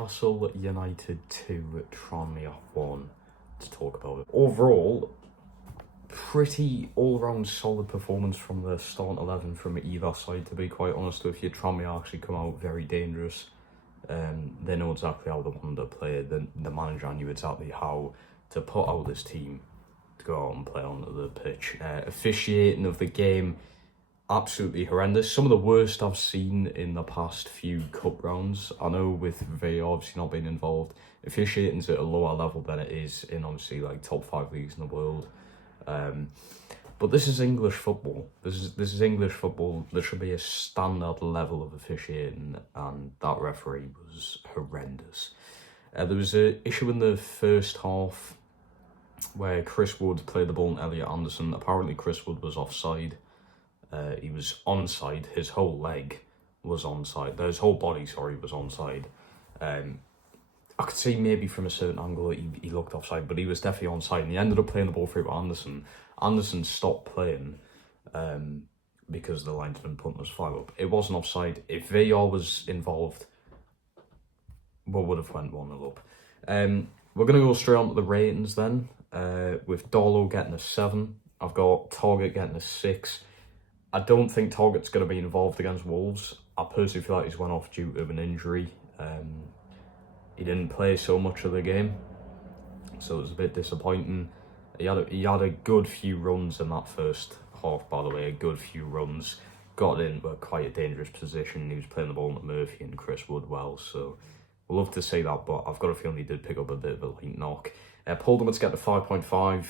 Newcastle United 2, Tranmere 1 to talk about it. Overall, pretty all-round solid performance from the start 11 from either side, to be quite honest with you. Tranmere actually come out very dangerous. They know exactly how they wanted to play. The manager knew exactly how to put out this team to go out and play onto the pitch. Officiating of the game, absolutely horrendous. Some of the worst I've seen in the past few cup rounds. I know with VAR obviously not being involved, officiating's at a lower level than it is in obviously like top 5 leagues in the world. But this is English football. This is English football. There should be a standard level of officiating, and that referee was horrendous. There was an issue in the first half where Chris Wood played the ball and Elliot Anderson. Apparently Chris Wood was offside. He was onside. His whole leg was onside. His whole body, was onside. I could see maybe from a certain angle he looked offside, but he was definitely onside. And he ended up playing the ball through to Anderson. Anderson stopped playing because the linesman put us 5 up. It wasn't offside. If VAR was involved, we would have went 1-0 up. We're going to go straight on to the ratings then, with Dorlo getting a 7. I've got Target getting a 6. I don't think Target's going to be involved against Wolves. I personally feel like he's went off due to an injury. He didn't play so much of the game, so it was a bit disappointing. He had a good few runs in that first half, by the way, a good few runs. Got into quite a dangerous position. He was playing the ball to Murphy and Chris Wood well, so we'll love to see that, but I've got a feeling he did pick up a bit of a light knock. Pulled to get to 5.5.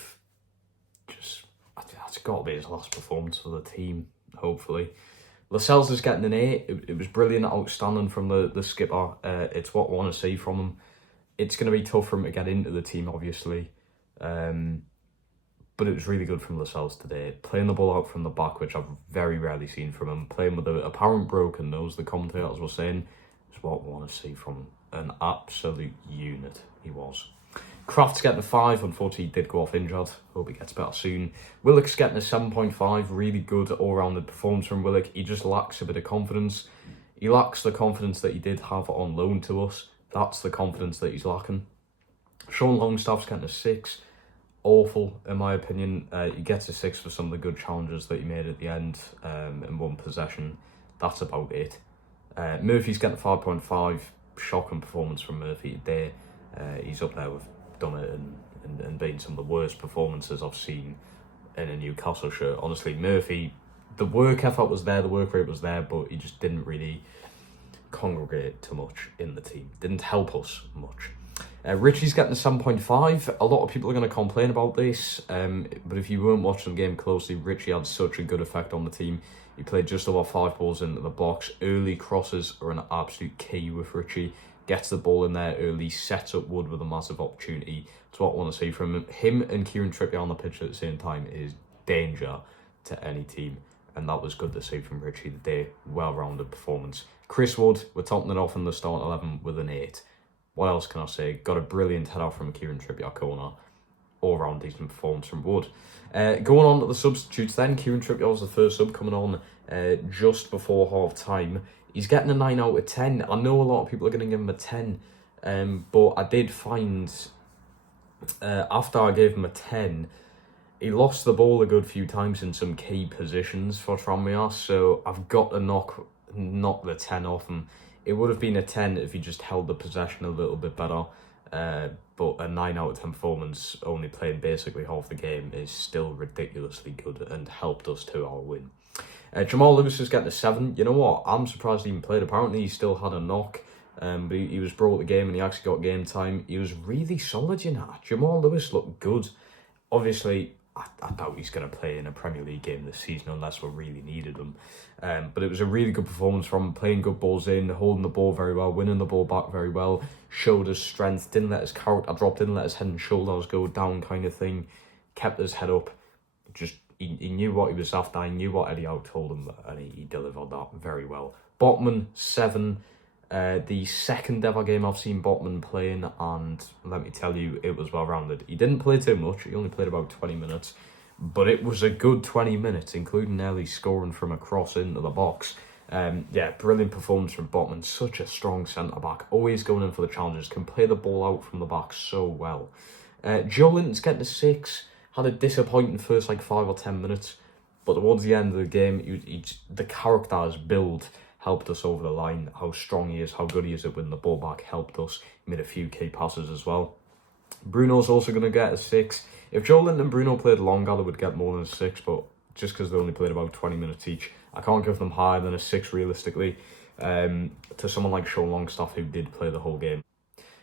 That's got to be his last performance for the team, hopefully. Lascelles is getting an 8. It was brilliant, outstanding from the skipper. It's what I want to see from him. It's going to be tough for him to get into the team, obviously. But it was really good from Lascelles today. Playing the ball out from the back, which I've very rarely seen from him. Playing with an apparent broken nose, the commentators were saying, is what I want to see from him. An absolute unit he was. Kraft's getting a 5. Unfortunately, he did go off injured. Hope he gets better soon. Willock's getting a 7.5. Really good all-rounded performance from Willock. He just lacks a bit of confidence. He lacks the confidence that he did have on loan to us. That's the confidence that he's lacking. Sean Longstaff's getting a 6. Awful, in my opinion. He gets a 6 for some of the good challenges that he made at the end in one possession. That's about it. Murphy's getting a 5.5. Shocking performance from Murphy today. He's up there with Dummett and being some of the worst performances I've seen in a Newcastle shirt. Honestly, Murphy, the work effort was there, the work rate was there, but he just didn't really congregate too much in the team. Didn't help us much. Richie's getting a 7.5. A lot of people are going to complain about this, but if you weren't watching the game closely, Richie had such a good effect on the team. He played just over 5 balls into the box. Early crosses are an absolute key with Richie. Gets the ball in there early, sets up Wood with a massive opportunity. That's what I want to see from him. Him and Kieran Trippier on the pitch at the same time is danger to any team, and that was good to see from Richie today. Well-rounded performance. Chris Wood, we're topping it off in the start 11 with an 8. What else can I say? Got a brilliant header from Kieran Trippier corner. All-round decent performance from Wood. Going on to the substitutes then, Kieran Trippier was the first sub coming on just before half-time. He's getting a 9 out of 10. I know a lot of people are going to give him a 10, but I did find after I gave him a 10, he lost the ball a good few times in some key positions for Tranmere, so I've got to knock the 10 off him. It would have been a 10 if he just held the possession a little bit better, but a 9 out of 10 performance, only playing basically half the game, is still ridiculously good and helped us to our win. Jamal Lewis is getting a 7. You know what? I'm surprised he even played. Apparently he still had a knock, but he was brought the game and he actually got game time. He was really solid, you know. Jamal Lewis looked good. Obviously, I doubt he's going to play in a Premier League game this season unless we really needed him. But it was a really good performance from him, playing good balls in, holding the ball very well, winning the ball back very well, showed his strength, didn't let his character drop, didn't let his head and shoulders go down kind of thing, kept his head up. Just he knew what he was after, he knew what Eddie Howe told him, and he delivered that very well. Botman, 7. The second ever game I've seen Botman playing, and let me tell you, it was well-rounded. He didn't play too much, he only played about 20 minutes, but it was a good 20 minutes, including nearly scoring from a cross into the box. Yeah, brilliant performance from Botman. Such a strong centre-back. Always going in for the challenges. Can play the ball out from the back so well. Joe Linton's getting a 6. Had a disappointing first 5 or 10 minutes. But towards the end of the game, the character's build helped us over the line. How strong he is, how good he is at winning the ball back helped us. He made a few key passes as well. Bruno's also going to get a 6. If Joe Linton and Bruno played longer, they would get more than a 6. But just because they only played about 20 minutes each, I can't give them higher than a 6 realistically. To someone like Sean Longstaff, who did play the whole game.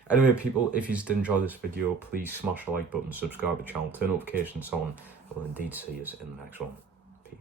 Anyway, people, if you did enjoy this video, please smash the like button, subscribe to the channel, turn notifications on. I will indeed see you in the next one. Peace.